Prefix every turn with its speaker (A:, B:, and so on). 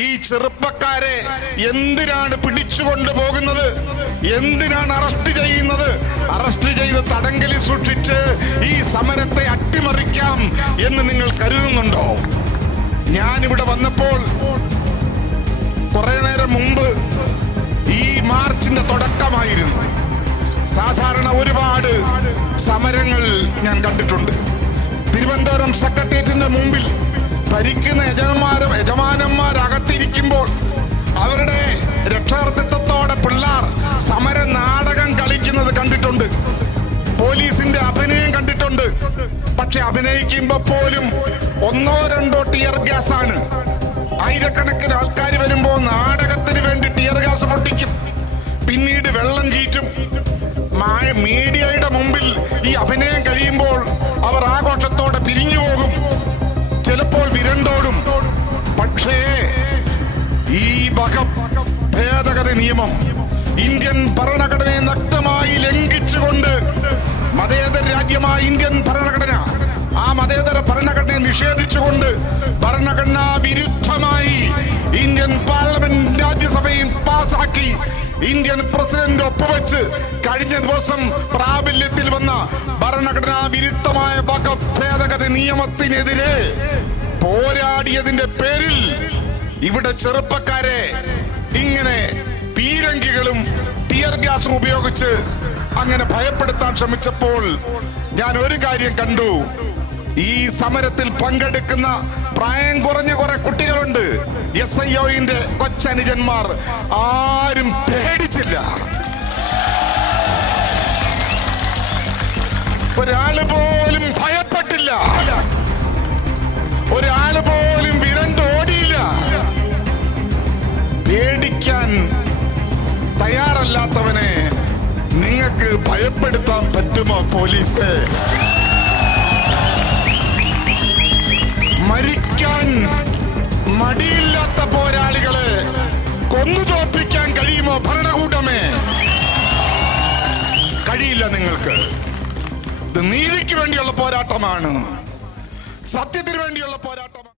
A: ഈ ചെറുപ്പക്കാരെ എന്തിനാണ് പിടിച്ചുകൊണ്ട് പോകുന്നത്? എന്തിനാണ് അറസ്റ്റ് ചെയ്യുന്നത്? അറസ്റ്റ് ചെയ്ത് തടങ്കലിൽ സൂക്ഷിച്ച് ഈ സമരത്തെ അട്ടിമറിക്കാം എന്ന് നിങ്ങൾ കരുതുന്നുണ്ടോ? ഞാനിവിടെ വന്നപ്പോൾ കുറെ നേരം മുമ്പ് ഈ മാർച്ചിന്റെ തുടക്കമായിരുന്നു. സാധാരണ ഒരുപാട് സമരങ്ങൾ ഞാൻ കണ്ടിട്ടുണ്ട്. തിരുവനന്തപുരം സെക്രട്ടേറിയറ്റിന്റെ മുമ്പിൽ ഭരിക്കുന്ന യജമാനന്മാരകത്തിരിക്കുമ്പോൾ അവരുടെ രക്ഷാകർത്തിത്വത്തോടെ പിള്ളാർ സമര നാടകം കളിക്കുന്നത് കണ്ടിട്ടുണ്ട്. പോലീസിന്റെ അഭിനയം കണ്ടിട്ടുണ്ട്. പക്ഷെ അഭിനയിക്കുമ്പോ പോലും ഒന്നോ രണ്ടോ ടിയർ ഗ്യാസ് ആണ് ആയിരക്കണക്കിന് ആൾക്കാർ വരുമ്പോ നാടകത്തിന് വേണ്ടി ടിയർ ഗ്യാസ് പൊട്ടിക്കും. പിന്നീട് വെള്ളം ചീറ്റും. മീഡിയയുടെ മുമ്പിൽ ഈ അഭിനയം ഭേദഗതി നിയമം ഇന്ത്യൻ ഭരണഘടനയെ നഗ്നമായി ലംഘിച്ചുകൊണ്ട് മതേതര രാജ്യമായ ഇന്ത്യൻ ഭരണഘടന ആ മതേതര ഭരണഘടനയെ നിഷേധിച്ചുകൊണ്ട് ഭരണഘടനാ വിരുദ്ധമായി ഇന്ത്യൻ പാർലമെന്റ് രാജ്യസഭയും പാസാക്കി ഇന്ത്യൻ പ്രസിഡന്റ് ഒപ്പുവെച്ച് കഴിഞ്ഞ ദിവസം പ്രാബല്യത്തിൽ വന്ന ഭരണഘടനാ വിരുദ്ധമായ വകഭേദഗതി നിയമത്തിനെതിരെ പോരാടിയതിന്റെ പേരിൽ ഇവിടെ ചെറുപ്പക്കാരെ ഇങ്ങനെ ഗ്യാസും ഉപയോഗിച്ച് അങ്ങനെ ഭയപ്പെടുത്താൻ ശ്രമിച്ചപ്പോൾ ഞാൻ ഒരു കാര്യം കണ്ടു. ഈ സമരത്തിൽ പങ്കെടുക്കുന്ന പ്രായം കുറഞ്ഞ കുറെ കുട്ടികളുണ്ട്. എസ് ഐ ഒന്റെ കൊച്ചനുജന്മാർ. ആരും പേടിച്ചില്ല. ഒരാൾ പോലും ഭയപ്പെട്ടില്ല. ഒരാൾ പോലും വിരണ്ടോടിയില്ല. പേടിക്കാൻ ഭയപ്പെടുത്താൻ പറ്റുമോ പോലീസ്? മരിക്കാൻ മടിയില്ലാത്ത പോരാളികളെ കൊന്നു തോൽപ്പിക്കാൻ കഴിയുമോ ഭരണകൂടമേ? കഴിയില്ല നിങ്ങൾക്ക്. ഇത് നീതിക്ക് വേണ്ടിയുള്ള പോരാട്ടമാണ്. സത്യത്തിന് വേണ്ടിയുള്ള പോരാട്ടമാണ്.